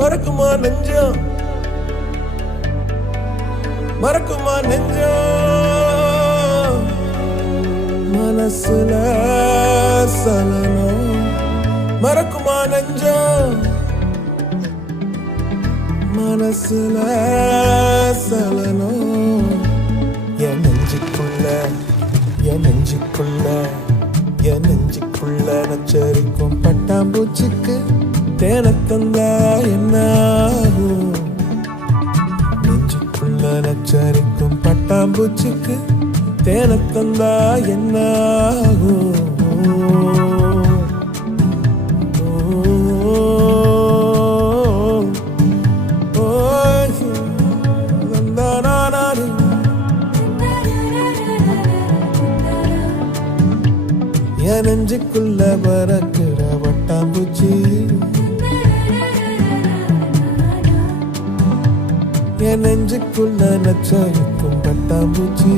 மறக்குமா நெஞ்சம் மறக்குமா நெஞ்சம் மனசுல சலனம் மறக்குமா நெஞ்சம் மனசுல சலனம் என் நெஞ்சுக்குள்ள என் நெஞ்சுக்குள்ள என் நெஞ்சுக்குள்ள நச்சரிக்கும் பட்டாம்பூச்சிக்கு தேனத்தந்தா என்ன ஆகும் நெஞ்சுக்குள்ள நச்சரிக்கும் பட்டாம்பூச்சிக்கு தேனத்தந்தா என்ன ஆகும் என் நெஞ்சுக்குள்ள பறக்கிற பட்டாம்பூச்சி என் நெஞ்சுக்குள்ள நச்சரிக்கும் பட்டாம்பூச்சி